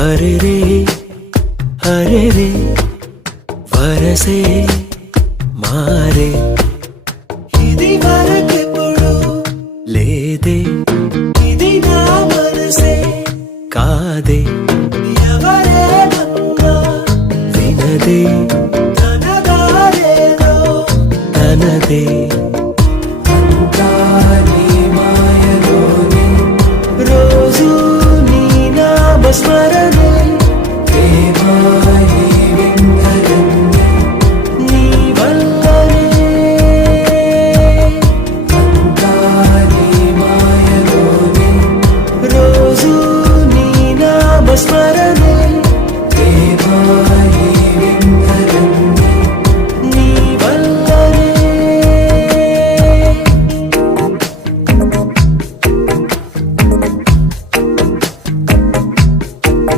అరే రే అరే రే వరసే మారే ఇది వరకెప్పుడు లేదే ఇది నా మనసే కాదే ఎవరేమన్నా వినదే తనదారేదో తనదే అంతా నీ మాయలోనే రోజు నీ నామస్మరణే ప్రేమ